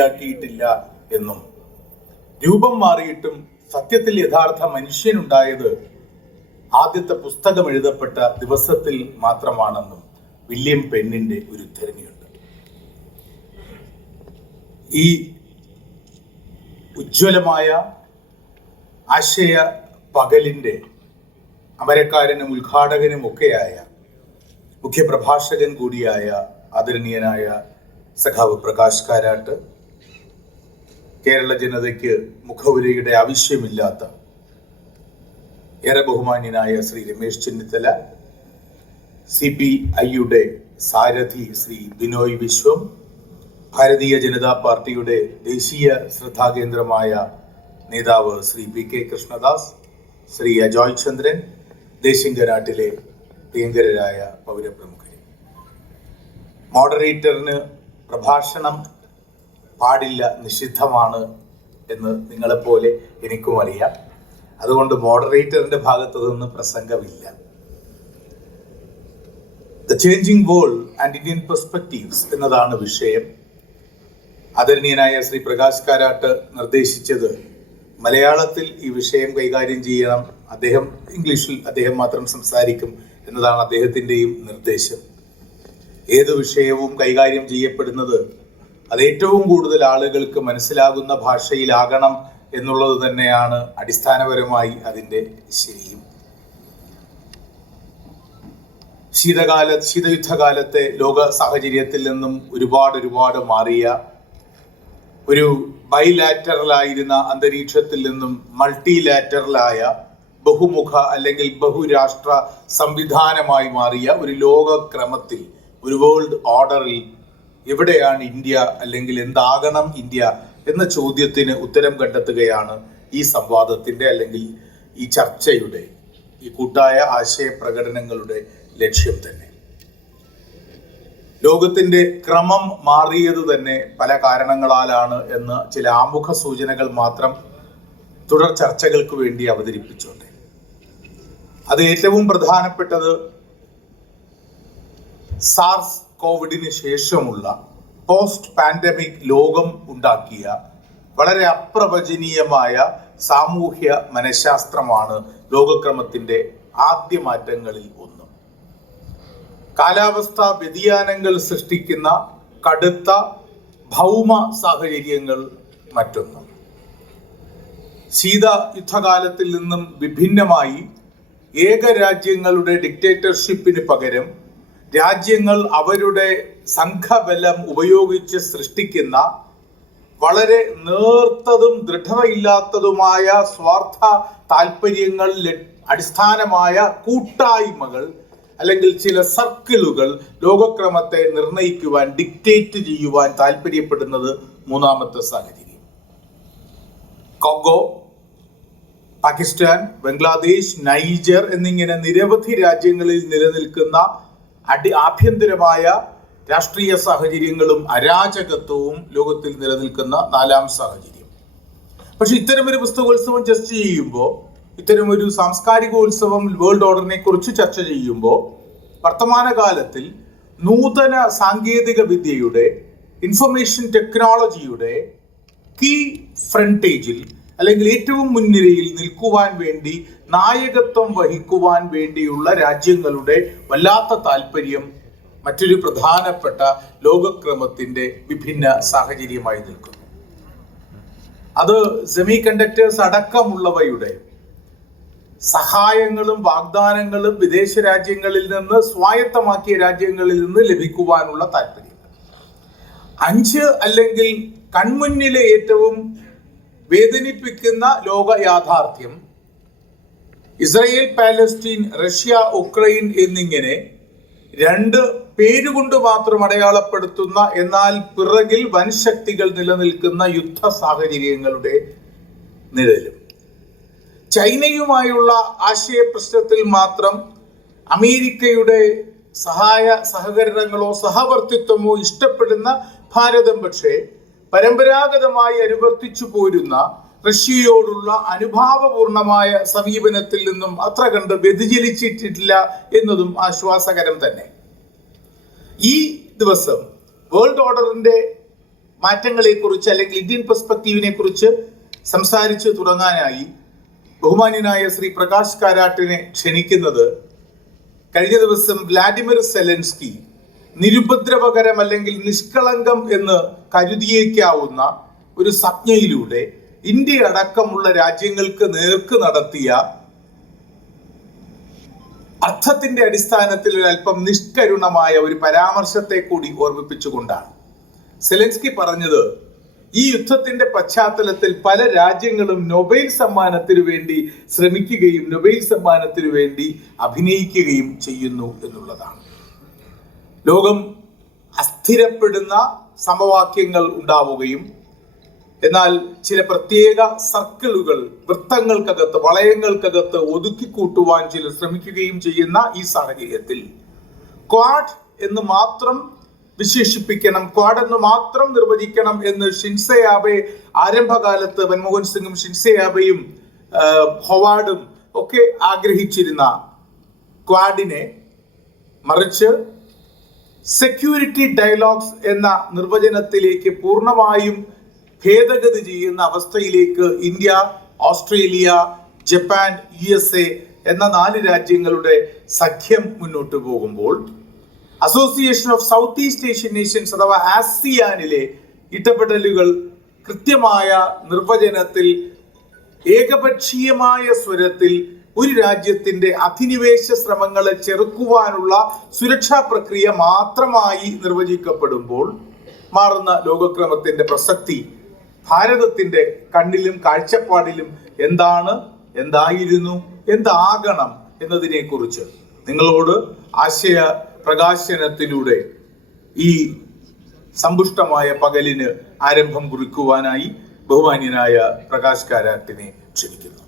ാക്കിയിട്ടില്ല എന്നും. രൂപം മാറിയിട്ടും സത്യത്തിൽ യഥാർത്ഥ മനുഷ്യനുണ്ടായത് ആദ്യത്തെ പുസ്തകം എഴുതപ്പെട്ട ദിവസത്തിൽ മാത്രമാണെന്നും വില്യം പെന്നിന്റെ ഒരു ഉദ്ധരണിയുണ്ട്. ഈ ഉജ്ജ്വലമായ ആശയ പകലിന്റെ അമരക്കാരനും ഉദ്ഘാടകനും ഒക്കെയായ മുഖ്യപ്രഭാഷകൻ കൂടിയായ ആദരണീയനായ സഖാവ് പ്രകാശ് കാരാട്ട് കേരള ജനതയ്ക്ക് മുഖവുരയുടെ ആവശ്യമില്ലാത്ത ഏറെ ബഹുമാന്യനായ ശ്രീ രമേശ് ചെന്നിത്തല സി പി ഐയുടെ സാരഥി ശ്രീ ബിനോയ് വിശ്വം ഭാരതീയ ജനതാ പാർട്ടിയുടെ ദേശീയ ശ്രദ്ധാകേന്ദ്രമായ നേതാവ് ശ്രീ പി കെ കൃഷ്ണദാസ് ശ്രീ അജോയ് ചന്ദ്രൻ ദേശിംഗനാട്ടിലെ പ്രിയങ്കരായ പൗരപ്രമുഖരെ മോഡറേറ്ററിന് പ്രഭാഷണം പാടില്ല നിഷിദ്ധമാണ് എന്ന് നിങ്ങളെപ്പോലെ എനിക്കും അറിയാം. അതുകൊണ്ട് മോഡറേറ്ററിന്റെ ഭാഗത്ത് നിന്ന് പ്രസംഗമില്ല. The changing world and Indian perspectives എന്നതാണ് വിഷയം. ആദരണീയനായ ശ്രീ പ്രകാശ് കാരാട്ട് നിർദ്ദേശിച്ചത് മലയാളത്തിൽ ഈ വിഷയം കൈകാര്യം ചെയ്യണം. അദ്ദേഹം ഇംഗ്ലീഷിൽ അദ്ദേഹം മാത്രം സംസാരിക്കും എന്നതാണ് അദ്ദേഹത്തിന്റെയും നിർദ്ദേശം. ഏത് വിഷയവും കൈകാര്യം ചെയ്യപ്പെടുന്നത് അത് ഏറ്റവും കൂടുതൽ ആളുകൾക്ക് മനസ്സിലാകുന്ന ഭാഷയിലാകണം എന്നുള്ളത് തന്നെയാണ് അടിസ്ഥാനപരമായി അതിന്റെ ശരിയും. ശീതകാല ശീതയുദ്ധകാലത്തെ ലോക സാഹചര്യത്തിൽ നിന്നും ഒരുപാട് ഒരുപാട് മാറിയ ഒരു ബൈലാറ്ററലായിരുന്ന അന്തരീക്ഷത്തിൽ നിന്നും മൾട്ടിലാറ്ററലായ ബഹുമുഖ അല്ലെങ്കിൽ ബഹുരാഷ്ട്ര സംവിധാനമായി മാറിയ ഒരു ലോകക്രമത്തിൽ ഒരു വേൾഡ് ഓർഡറിൽ എവിടെയാണ് ഇന്ത്യ അല്ലെങ്കിൽ എന്താകണം ഇന്ത്യ എന്ന ചോദ്യത്തിന് ഉത്തരം കണ്ടെത്തുകയാണ് ഈ സംവാദത്തിന്റെ അല്ലെങ്കിൽ ഈ ചർച്ചയുടെ ഈ കൂട്ടായ ആശയ പ്രകടനങ്ങളുടെ ലക്ഷ്യം തന്നെ. ലോകത്തിന്റെ ക്രമം മാറിയത് തന്നെ പല കാരണങ്ങളാലാണ് എന്ന് ചില ആമുഖ സൂചനകൾ മാത്രം തുടർ ചർച്ചകൾക്ക് വേണ്ടി അവതരിപ്പിച്ചുണ്ട് അത് ഏറ്റവും പ്രധാനപ്പെട്ടത് സാർസ് കോവിഡിന് ശേഷമുള്ള പോസ്റ്റ് പാൻഡമിക് ലോകം ഉണ്ടാക്കിയ വളരെ അപ്രവചനീയമായ സാമൂഹ്യ മനഃശാസ്ത്രമാണ് ലോകക്രമത്തിന്റെ ആദ്യ മാറ്റങ്ങളിൽ ഒന്ന്. കാലാവസ്ഥാ വ്യതിയാനങ്ങൾ സൃഷ്ടിക്കുന്ന കടുത്ത ഭൗമ സാഹചര്യങ്ങൾ മറ്റൊന്ന്. ശീത യുദ്ധകാലത്തിൽ നിന്നും വിഭിന്നമായി ഏക രാജ്യങ്ങളുടെ ഡിക്റ്റേറ്റർഷിപ്പിന് പകരം രാജ്യങ്ങൾ അവരുടെ സംഘബലം ഉപയോഗിച്ച് സൃഷ്ടിക്കുന്ന വളരെ നേർത്തതും ദൃഢതയില്ലാത്തതുമായ സ്വാർത്ഥ താല്പര്യങ്ങൾ അടിസ്ഥാനമായ കൂട്ടായ്മകൾ അല്ലെങ്കിൽ ചില സർക്കിളുകൾ ലോകക്രമത്തെ നിർണയിക്കുവാൻ ഡിക്റ്റേറ്റ് ചെയ്യുവാൻ താല്പര്യപ്പെടുന്നത് മൂന്നാമത്തെ സാഹചര്യം. കൊഗോ പാകിസ്ഥാൻ ബംഗ്ലാദേശ് നൈജർ എന്നിങ്ങനെ നിരവധി രാജ്യങ്ങളിൽ നിലനിൽക്കുന്ന അടി ആഭ്യന്തരമായ രാഷ്ട്രീയ സാഹചര്യങ്ങളും അരാജകത്വവും ലോകത്തിൽ നിലനിൽക്കുന്ന നാലാം സാഹചര്യം. പക്ഷെ ഇത്തരമൊരു പുസ്തകോത്സവം ചർച്ച ചെയ്യുമ്പോൾ ഇത്തരമൊരു സാംസ്കാരികോത്സവം വേൾഡ് ഓർഡറിനെ കുറിച്ച് ചർച്ച ചെയ്യുമ്പോൾ വർത്തമാനകാലത്തിൽ നൂതന സാങ്കേതിക വിദ്യയുടെ ഇൻഫർമേഷൻ ടെക്നോളജിയുടെ കീ ഫ്രണ്ടേജിൽ അല്ലെങ്കിൽ ഏറ്റവും മുൻനിരയിൽ നിൽക്കുവാൻ വേണ്ടി നായകത്വം വഹിക്കുവാൻ വേണ്ടിയുള്ള രാജ്യങ്ങളുടെ വല്ലാത്ത താല്പര്യം മറ്റൊരു പ്രധാനപ്പെട്ട ലോകക്രമത്തിന്റെ വിഭിന്ന സാഹചര്യമായി നിൽക്കുന്നു. അത് സെമി കണ്ടക്ടേഴ്സ് അടക്കമുള്ളവയുടെ സഹായങ്ങളും വാഗ്ദാനങ്ങളും വിദേശ രാജ്യങ്ങളിൽ നിന്ന് സ്വായത്തമാക്കിയ രാജ്യങ്ങളിൽ നിന്ന് ലഭിക്കുവാനുള്ള താല്പര്യം. അഞ്ച് അല്ലെങ്കിൽ കൺമുന്നിലെ ഏറ്റവും വേദനിപ്പിക്കുന്ന ലോക യാഥാർത്ഥ്യം. ഇസ്രയേൽ പാലസ്തീൻ റഷ്യ ഉക്രൈൻ എന്നിങ്ങനെ രണ്ട് പേരുകൊണ്ട് മാത്രം അടയാളപ്പെടുത്തുന്ന എന്നാൽ പിറകിൽ വൻശക്തികൾ നിലനിൽക്കുന്ന യുദ്ധ സാഹചര്യങ്ങളുടെ നിഴലും. ചൈനയുമായുള്ള ആശയ പ്രശ്നത്തിൽ മാത്രം അമേരിക്കയുടെ സഹായ സഹകരണങ്ങളോ സഹവർത്തിത്വമോ ഇഷ്ടപ്പെടുന്ന ഭാരതം പക്ഷേ പരമ്പരാഗതമായി അനുവർത്തിച്ചു പോരുന്ന റഷ്യയോടുള്ള അനുഭാവപൂർണമായ സമീപനത്തിൽ നിന്നും അത്ര കണ്ട് വ്യതിചലിച്ചിട്ടില്ല എന്നതും ആശ്വാസകരം തന്നെ. ഈ ദിവസം വേൾഡ് ഓർഡറിന്റെ മാറ്റങ്ങളെക്കുറിച്ച് അല്ലെങ്കിൽ ഇന്ത്യൻ പെർസ്പെക്റ്റീവിനെ കുറിച്ച് സംസാരിച്ചു തുടങ്ങാനായി ബഹുമാന്യനായ ശ്രീ പ്രകാശ് കാരാട്ടിനെ ക്ഷണിക്കുന്നത് കഴിഞ്ഞ ദിവസം വ്ലാഡിമിർ സെലൻസ്കി നിരുപദ്രവകരം അല്ലെങ്കിൽ നിഷ്കളങ്കം എന്ന് കരുതിയേക്കാവുന്ന ഒരു സംജ്ഞയിലൂടെ ഇന്ത്യ അടക്കമുള്ള രാജ്യങ്ങൾക്ക് നേർക്ക് നടത്തിയ അർത്ഥത്തിന്റെ അടിസ്ഥാനത്തിൽ അല്പം നിഷ്കരുണമായ ഒരു പരാമർശത്തെ കൂടി ഓർമ്മിപ്പിച്ചുകൊണ്ടാണ്. സെലൻസ്കി പറഞ്ഞത് ഈ യുദ്ധത്തിന്റെ പശ്ചാത്തലത്തിൽ പല രാജ്യങ്ങളും നൊബേൽ സമ്മാനത്തിനു വേണ്ടി ശ്രമിക്കുകയും നൊബേൽ സമ്മാനത്തിനു വേണ്ടി അഭിനയിക്കുകയും ചെയ്യുന്നു എന്നുള്ളതാണ്. ലോകം അസ്ഥിരപ്പെടുന്ന സമവാക്യങ്ങൾ ഉണ്ടാവുകയും എന്നാൽ ചില പ്രത്യേക സർക്കിളുകൾ വൃത്തങ്ങൾക്കകത്ത് വളയങ്ങൾക്കകത്ത് ഒതുക്കിക്കൂട്ടുവാൻ ചിലർ ശ്രമിക്കുകയും ചെയ്യുന്ന ഈ സാഹചര്യത്തിൽ ക്വാഡ് എന്ന് മാത്രം വിശേഷിപ്പിക്കണം ക്വാഡ് എന്ന് മാത്രം നിർവചിക്കണം എന്ന് ഷിൻസയാബെ ആരംഭകാലത്ത് മൻമോഹൻ സിംഗും ഷിൻസയാബയും ഹൊവാഡും ഒക്കെ ആഗ്രഹിച്ചിരുന്ന ക്വാഡിനെ മറിച്ച് സെക്യൂരിറ്റി ഡയലോഗ്സ് എന്ന നിർവചനത്തിലേക്ക് പൂർണമായും ഭേദഗതി ചെയ്യുന്ന അവസ്ഥയിലേക്ക് India Australia Japan U S A എന്ന നാല് രാജ്യങ്ങളുടെ സഖ്യം മുന്നോട്ട് പോകുമ്പോൾ association of South East Asian nations അഥവാ ആസിയാനിലെ ഇടപെടലുകൾ കൃത്യമായ നിർവചനത്തിൽ ഏകപക്ഷീയമായ സ്വരത്തിൽ ഒരു രാജ്യത്തിന്റെ അധിനിവേശ ശ്രമങ്ങളെ ചെറുക്കുവാനുള്ള സുരക്ഷാ പ്രക്രിയ മാത്രമായി നിർവചിക്കപ്പെടുമ്പോൾ മാറുന്ന ലോകക്രമത്തിന്റെ പ്രസക്തി ഭാരതത്തിന്റെ കണ്ണിലും കാഴ്ചപ്പാടിലും എന്താണ് എന്തായിരുന്നു എന്താകണം എന്നതിനെ കുറിച്ച് നിങ്ങളോട് ആശയ പ്രകാശനത്തിലൂടെ ഈ സമ്പുഷ്ടമായ പകലിന് ആരംഭം കുറിക്കുവാനായി ബഹുമാന്യനായ പ്രകാശ് കാരാട്ടിനെ ക്ഷണിക്കുന്നു.